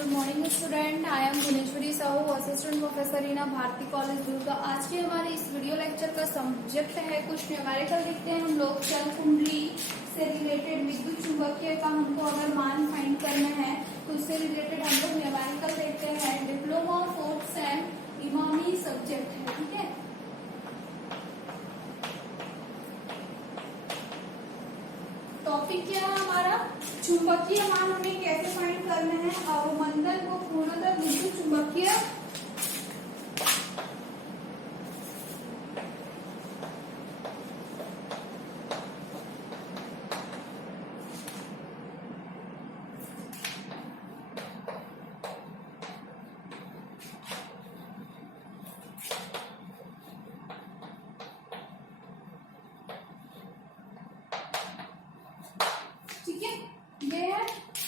Good morning student, I am Bhuvaneshwari Sahu, assistant professor in Bharati college Durga. आज के हमारे इस वीडियो लेक्चर का सब्जेक्ट है कुछ न्यूमेरिकल। देखते हैं हम लोग चल कुंडली से रिलेटेड विद्युत चुंबकीय का हमको अगर मान फाइंड करना है तो उससे रिलेटेड हम लोग न्यूमेरिकल देखते हैं। Diploma fourth same Emami subject है, ठीक है। टॉपिक क्या है हमारा? चुंबकीय मान हमें कैसे फाइंड करना है, अवमंदन को पूर्णतः विद्युत चुंबकीय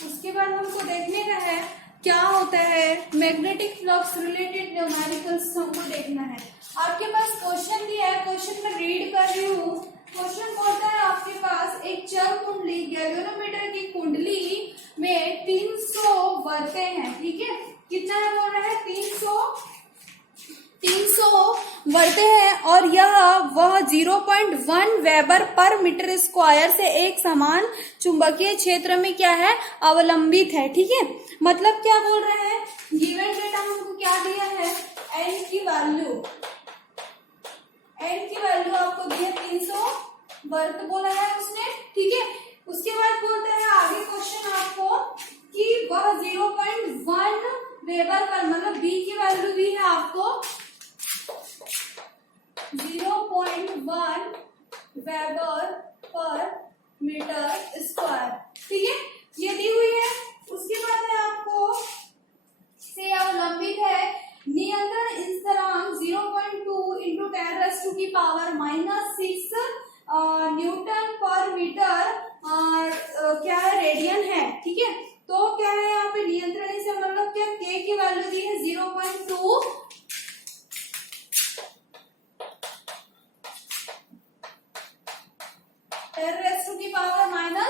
उसके बाद हमको देखने का है क्या होता है मैग्नेटिक फ्लक्स रिलेटेड न्यूमेरिकल्स हमको देखना है। आपके पास क्वेश्चन दिया है, क्वेश्चन में रीड कर रही हूँ। क्वेश्चन बोलता है आपके पास एक चर कुंडली गैल्वेनोमीटर की कुंडली में 300 वर्तें हैं, ठीक है। कितना है बोल रहा है? 300 वर्तें हैं और वह 0.1 वेबर पर मीटर स्क्वायर से एक समान चुंबकीय क्षेत्र में क्या है? अवलंबित है, ठीक है। मतलब क्या बोल रहे हैं? गिवन डेटा हमको क्या दिया है? एन की वैल्यू आपको दिया 300 वर्त बोला है उसने, ठीक है। उसके बाद बोलते हैं आगे क्वेश्चन आपको कि वह 0.1 वेबर पर, मतलब बी की वैल्यू दी है आपको 0.1 वेबर पर मीटर स्क्वायर, ठीक है, ये दी हुई है। उसके बाद है आपको से अवलंबित है नियंत्रण स्थिरांक 0.2 इंटू 10⁻⁻⁶ न्यूटन पर मीटर क्या है? रेडियन है, ठीक है। तो क्या है यहाँ पे नियंत्रण से मतलब क्या? के की वैल्यू दी है 0.2 10⁻⁻⁶,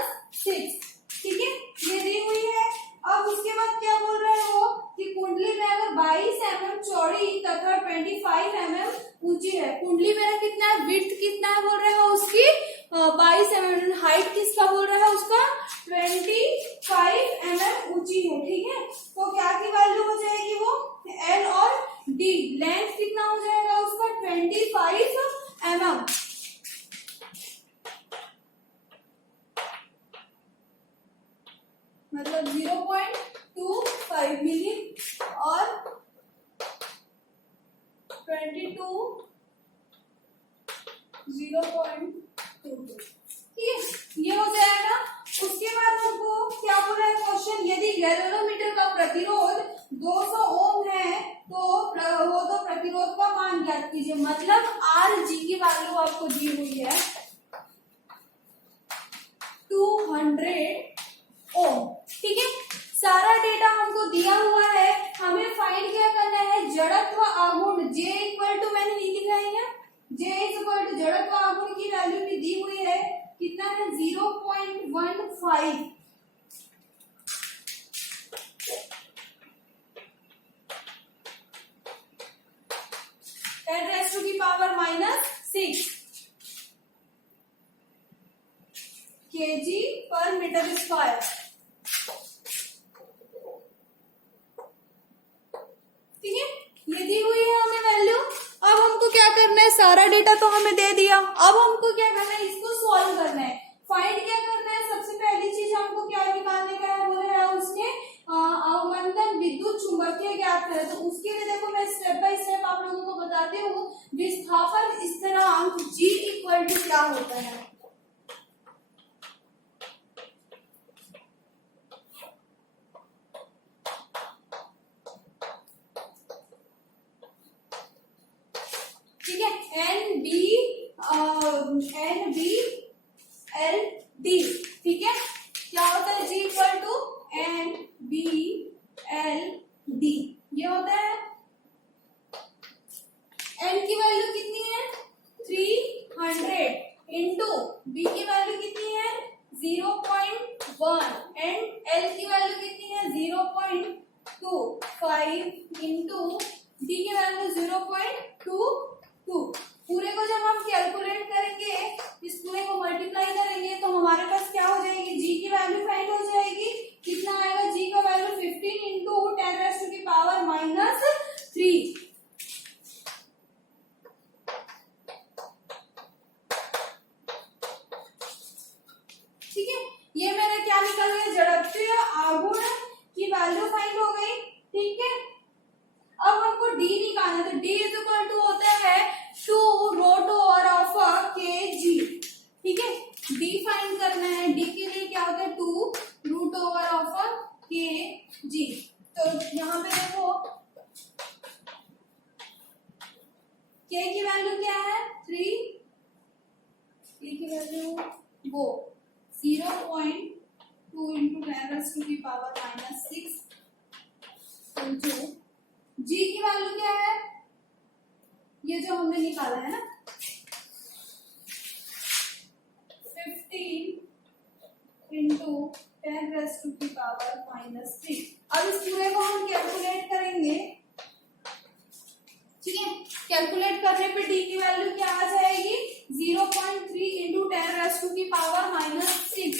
ठीक है, ये दी हुई है। अब उसके बाद क्या बोल रहे हैं वो कि कुंडली में अगर 22 mm चौड़ी तथा 25 mm ऊंची है। कुंडली में कितना है? विड्थ कितना है बोल रहे हो उसकी? 22 mm। हाइट किसका बोल रहा है? उसका 25 mm ऊंची है, ठीक है। तो क्या की वैल्यू हो जाएगी वो? एल और डी। लेंथ कितना हो जाएगा उसका? 25 mm, मतलब 0.25 मिली और 22 0.22, ठीक है, ये हो जाएगा। उसके बाद हमको क्या बोल रहा है क्वेश्चन? यदि गैल्वेनोमीटर का प्रतिरोध 200 ओम है तो प्रतिरोध का मान ज्ञात कीजिए। मतलब आर जी की वैल्यू आपको दी हुई है 200 ओम, ठीक है। सारा डेटा हमको दिया हुआ है, हमें फाइंड क्या करना है? जड़त्व आघूर्ण J इक्वल टू, मैंने नहीं लिखा है यहाँ, J इक्वल टू जड़त्व आघूर्ण की वैल्यू भी दी हुई है। कितना है? 0.15, (10⁻⁻⁶ kg पर मीटर स्क्वायर, ठीक है, ये दी हुई है हमें वैल्यू। अब हमको क्या करना है? सारा डेटा तो हमें दे दिया, अब हमको क्या करना है? इसको सॉल्व करना है, फाइंड क्या करना है? सबसे पहली चीज हमको क्या निकालने का है? बोले है उसने अवमंदन विद्युत चुंबकीय ज्ञात करें। तो उसके लिए देखो मैं स्टेप बाय स्टेप आप लोगों को बताती हूँ। विस्थापन स्थिरांक G इक्वल टू क्या होता है? ठीक है, एन बी एल डी, ठीक है। क्या होता है? G equal to N B L D, ये होता है। एन की वैल्यू कितनी है? 300 इंटू बी की वैल्यू कितनी है? 0.1 एंड एल की वैल्यू कितनी है? 0.2 5 इंटू डी की वैल्यू 0.22। पूरे को जब हम कैलकुलेट करेंगे, इस पूरे को मल्टीप्लाई करेंगे तो हमारे पास क्या हो जाएगी, जी की वैल्यू फाइंड हो जाएगी। कितना आएगा, जी का वैल्यू 15 इंटू 10⁻³ -3। ठीक है, ये मेरा क्या निकल गया, जड़त्वीय आघूर्ण की वैल्यू फाइंड हो गई। ठीक है, अब हमको डी निकालना, तो डी इज इक्वल टू होता है 2 रूट ओवर ऑफ kg। ठीक है, डी फाइंड करना है, डी के लिए क्या होता है 2 रूट ओवर ऑफ kg। तो यहाँ पे देखो k की वैल्यू क्या है 3, k की वैल्यू वो 0.2 इंटू 10⁻⁻6 इंटू जी की वैल्यू क्या है, ये जो हमने निकाला है ना 15 इंटू 10⁻⁻3। अब इस पूरे को हम कैलकुलेट करेंगे। ठीक है, कैलकुलेट करने पे डी की वैल्यू क्या आ जाएगी, 0.3 इंटू 10⁻⁻6,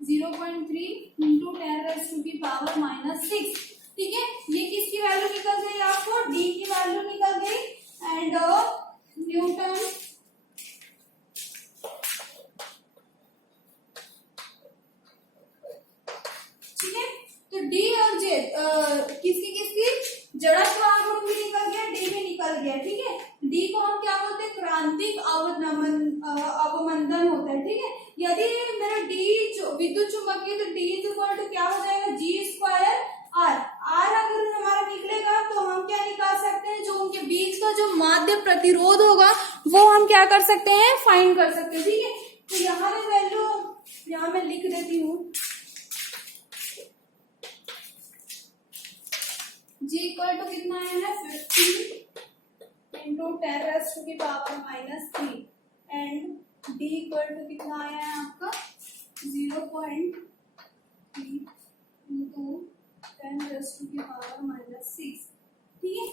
0.3 इंटू 10⁻⁻6। ठीक है, ये किसकी वैल्यू निकल गई आपको, डी की वैल्यू निकल गई। एंड न्यूटन ठीक है, तो डी और जे किसकी जड़त्व आघूर्ण भी निकल गया, डी भी निकल गया। ठीक है, डी को हम क्या बोलते हैं, क्रांतिक अवमंदन होता है। ठीक है, यदि मेरा डी विद्युत चुंबकीय तो डी इज इक्वल टू क्या हो जाएगा, G² R। आर अगर हमारा निकलेगा तो हम क्या निकाल सकते हैं, जो उनके बीच का जो माध्य प्रतिरोध होगा वो हम क्या कर सकते हैं, फाइंड कर सकते हैं। ठीक है, तो यहाँ पे वैल्यू यहाँ मैं लिख देती हूँ, G इक्वल टू कितना है 50 into 10⁻⁻3 and D equal to कितना आया है आपका 0.3 इंटू 10⁻⁻6। ठीक है,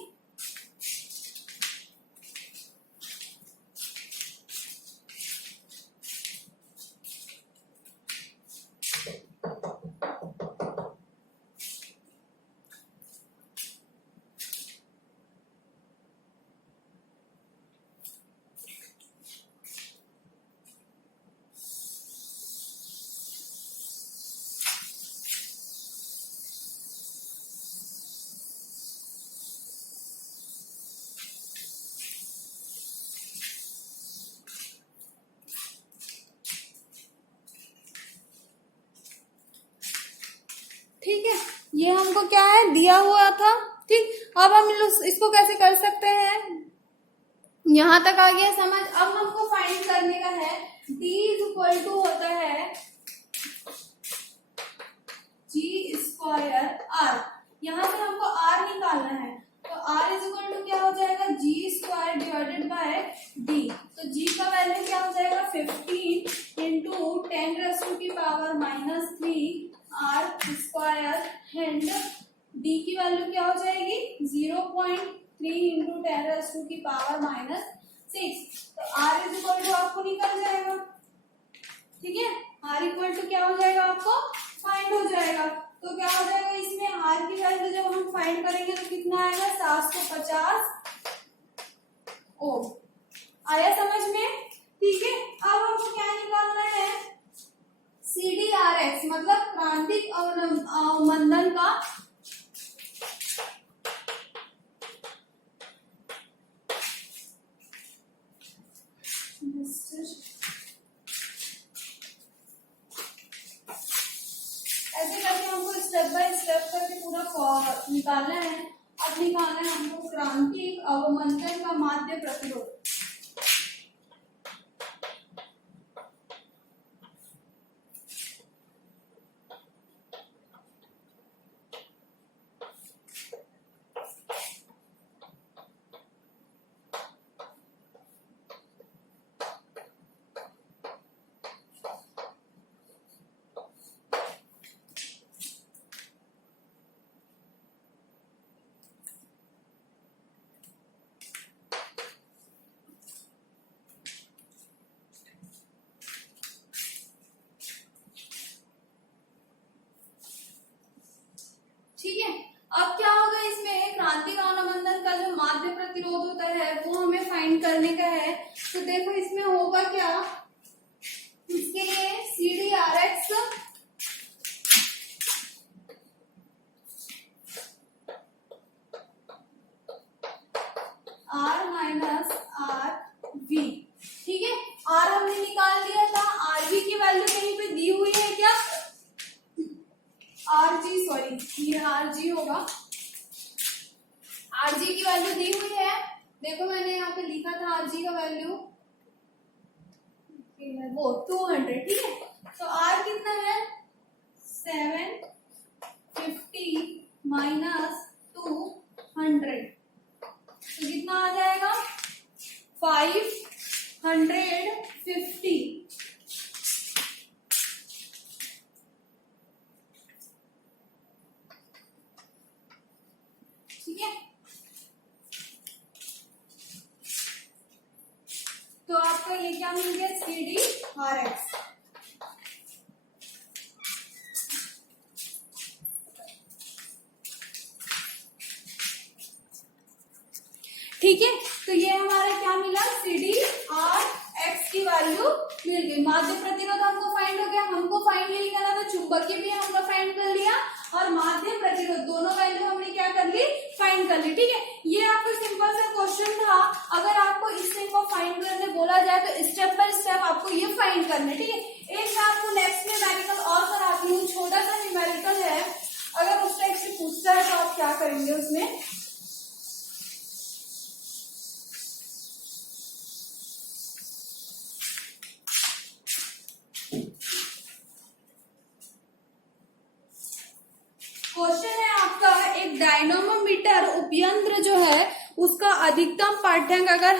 ठीक है, ये हमको क्या है दिया हुआ था। ठीक, अब हम इसको कैसे कर सकते हैं, यहां तक आ गया समझ। अब हमको फाइंड करने का है, D इज इक्वल टू होता है G² R। यहाँ से हमको R निकालना है, तो R इज इक्वल टू क्या हो जाएगा, G² डिवाइडेड बाय D। तो G का वैल्यू क्या हो जाएगा 15 इंटू 10⁻⁻3 R² एंड D की वैल्यू क्या हो जाएगी 0.3 इंटू 10⁻⁻6। तो R इज इक्वल टू आपको निकल जाएगा। ठीक है, R इक्वल टू क्या हो जाएगा, आपको फाइंड हो जाएगा। तो क्या हो जाएगा, इसमें R की वैल्यू जब हम फाइंड करेंगे तो कितना आएगा 750 ओम। आया समझ में। ठीक है, अब हमको क्या निकालना है, CDRX मतलब क्रांतिक अवमंदन का ऐसे करके हमको स्टेप बाय स्टेप करके पूरा निकालना है। अब निकालना है हमको क्रांतिक अवमंदन का माध्य प्रतिरोध। करने का है। तो देखो इसमें होगा क्या, इसके लिए CDRX R माइनस RV, ठीक है। R हमने निकाल दिया था, RV की वैल्यू कहीं पे दी हुई है क्या, RG, सॉरी ये RG होगा, RG की वैल्यू दी हुई है। देखो मैंने यहाँ पे लिखा था RG का वैल्यू वो 200, ठीक है। तो R कितना है 750 माइनस 200, तो कितना आ जाएगा 550, ठीक है। तो आपका ये क्या मिल गया CDRX, ठीक है। तो ये हमारा क्या मिला, CDRX की वैल्यू मिल गई। माध्य प्रतिरोध हमको फाइंड हो गया, हमको फाइंड नहीं करना था, चुंबकीय भी हमने फाइंड कर लिया और माध्य प्रतिरोध दोनों वैल्यू हमने क्या कर ली, फाइंड कर ली, ठीक है। ये आपको सिंपल सा क्वेश्चन था। अगर आपको इस चीज को फाइंड करने बोला जाए तो स्टेप बाय स्टेप आपको ये फाइंड करना है, ठीक है। एक मैं आपको नेक्स्ट न्यूमेरिकल और कराती हूँ, छोटा सा न्यूमेरिकल है, अगर उस टाइप से पूछता है तो आप क्या करेंगे उसमें। क्वेश्चन है आपका, एक डायनामोमीटर उपयंत्र जो है उसका अधिकतम पाठ्यांक अगर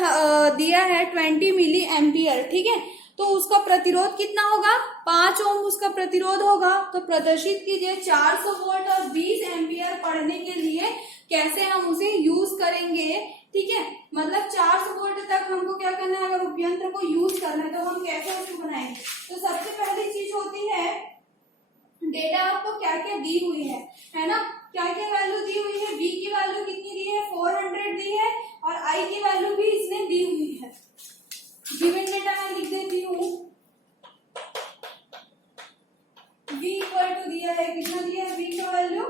दिया है 20 मिली एम्पियर, ठीक है। तो उसका प्रतिरोध कितना होगा, 5 ओम उसका प्रतिरोध होगा। तो प्रदर्शित कीजिए 400 वोल्ट और 20 एम्पियर पढ़ने के लिए कैसे हम उसे यूज करेंगे, ठीक है। मतलब 400 वोल्ट तक हमको क्या करना है, अगर उपयंत्र को यूज करना है तो हम कैसे उसे बनाएंगे। तो सबसे पहली चीज होती है, डेटा आपको क्या क्या दी हुई है ना, क्या क्या वैल्यू दी हुई है। V की वैल्यू कितनी दी है, 400 दी है, और I की वैल्यू भी इसने दी हुई है। गिवन डेटा मैं लिख देती हूँ, V इक्वल टू दिया है, कितना दिया है V का वैल्यू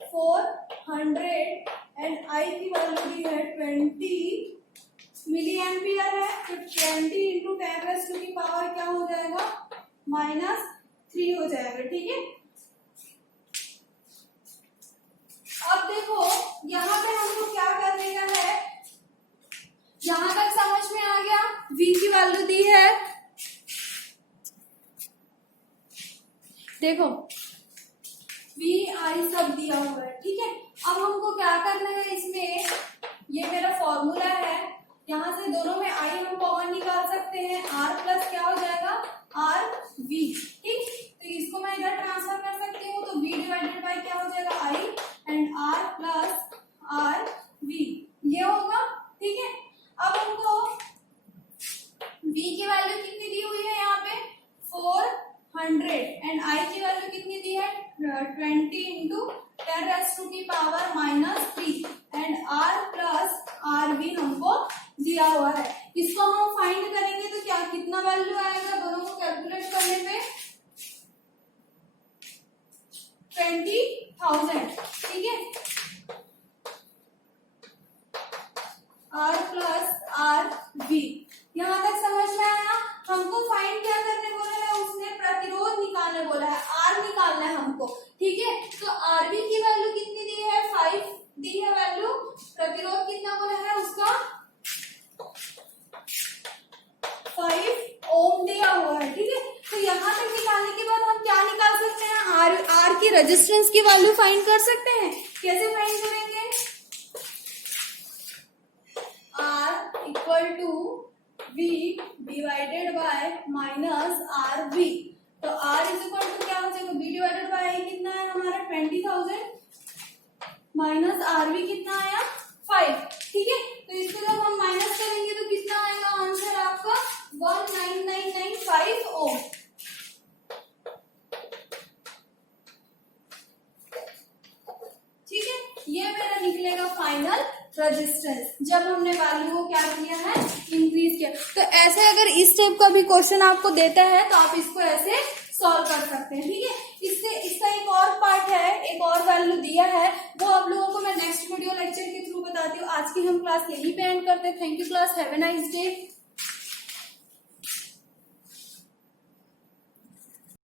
400 एंड I की वैल्यू दी है 20 मिली एम्पियर है। तो 20 इंटू 10 की पावर क्या हो जाएगा, -3 हो जाएगा, ठीक है। अब देखो यहाँ पे हमको क्या करने का है, यहां तक समझ में आ गया। V की वैल्यू दी है, देखो V I सब दिया हुआ है, ठीक है। अब हमको क्या करना है इसमें, ये मेरा फॉर्मूला है, यहाँ से दोनों में I हम कॉमन निकाल सकते हैं, R प्लस क्या हो जाएगा RV, ठीक। तो इसको मैं इधर ट्रांसफर कर सकती हूँ, तो V डिवाइडेड बाई क्या हो जाएगा I and R plus RV, ये होगा, ठीक है। अब हमको V की वैल्यू कितनी दी हुई है यहाँ पे 400 एंड I की वैल्यू कितनी दी है 20 इंटू 10 की power -3 and R plus RV हमको दिया हुआ है। इसको हम फाइंड करेंगे तो क्या कितना वैल्यू आएगा, दोनों को कैलकुलेट करने पे 20,000, ठीक है। R प्लस RV, यहाँ तक समझ में आया। हमको फाइंड क्या करने बोला है, उसने प्रतिरोध निकालने बोला है, R निकालना है हमको, ठीक है। तो RV की वैल्यू कितनी दी है, 5 दी है वैल्यू, प्रतिरोध कितना बोला है उसका 5 ओम दिया हुआ है, ठीक है। तो यहाँ तक निकालने के बाद हम क्या निकाल सकते हैं, R की रेजिस्टेंस की वैल्यू फाइंड कर सकते हैं। कैसे फाइंड करेंगे, R equal to V divided by -RV। तो R इज इक्वल टू क्या हो जाएगा, V डिवाइडेड बाय कितना है हमारा 20,000 माइनस RV कितना आया 5, ठीक है। तो इसको जब हम माइनस करेंगे तो कितना आएगा आंसर आपका 19995 ओम, ठीक है। ये मेरा निकलेगा फाइनल रेजिस्टेंस, जब हमने वैल्यू को क्या किया है, इंक्रीज किया। तो ऐसे अगर इस टाइप का भी क्वेश्चन आपको देता है तो आप इसको ऐसे सॉल्व कर सकते हैं, ठीक है। इससे इसका एक और पार्ट है, एक और वैल्यू दिया है, वो आप लोगों को मैं नेक्स्ट वीडियो लेक्चर के थ्रू बताती हूँ। आज की हम क्लास यहीं पे एंड करते हैं। Thank you class, have a nice day.